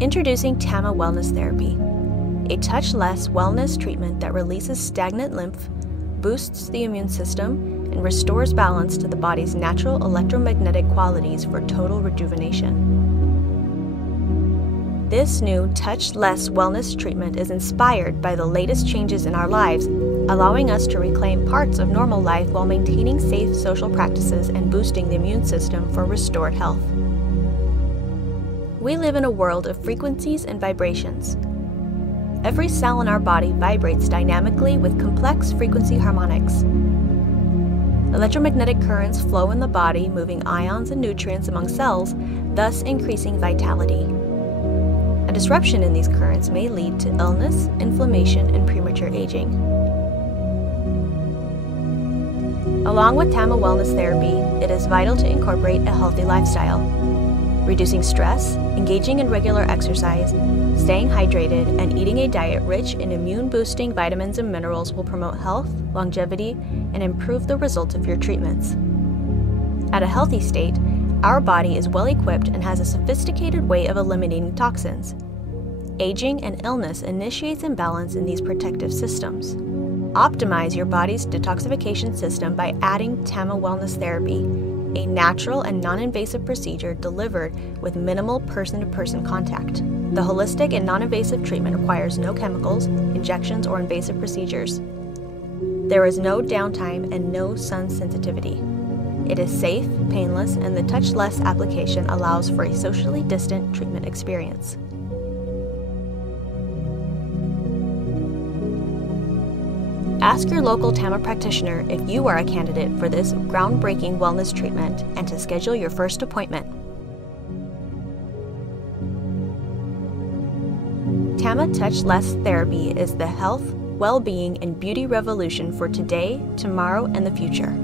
Introducing TAMA Wellness Therapy, a touch-less wellness treatment that releases stagnant lymph, boosts the immune system, and restores balance to the body's natural electromagnetic qualities for total rejuvenation. This new touch-less wellness treatment is inspired by the latest changes in our lives, allowing us to reclaim parts of normal life while maintaining safe social practices and boosting the immune system for restored health. We live in a world of frequencies and vibrations. Every cell in our body vibrates dynamically with complex frequency harmonics. Electromagnetic currents flow in the body, moving ions and nutrients among cells, thus increasing vitality. A disruption in these currents may lead to illness, inflammation, and premature aging. Along with TAMA Wellness Therapy, it is vital to incorporate a healthy lifestyle. Reducing stress, engaging in regular exercise, staying hydrated, and eating a diet rich in immune-boosting vitamins and minerals will promote health, longevity, and improve the results of your treatments. At a healthy state, our body is well equipped and has a sophisticated way of eliminating toxins. Aging and illness initiates imbalance in these protective systems. Optimize your body's detoxification system by adding TAMA Wellness Therapy, a natural and non-invasive procedure delivered with minimal person-to-person contact. The holistic and non-invasive treatment requires no chemicals, injections, or invasive procedures. There is no downtime and no sun sensitivity. It is safe, painless, and the touchless application allows for a socially distant treatment experience. Ask your local TAMA practitioner if you are a candidate for this groundbreaking wellness treatment and to schedule your first appointment. TAMA Touchless Therapy is the health, well-being, and beauty revolution for today, tomorrow, and the future.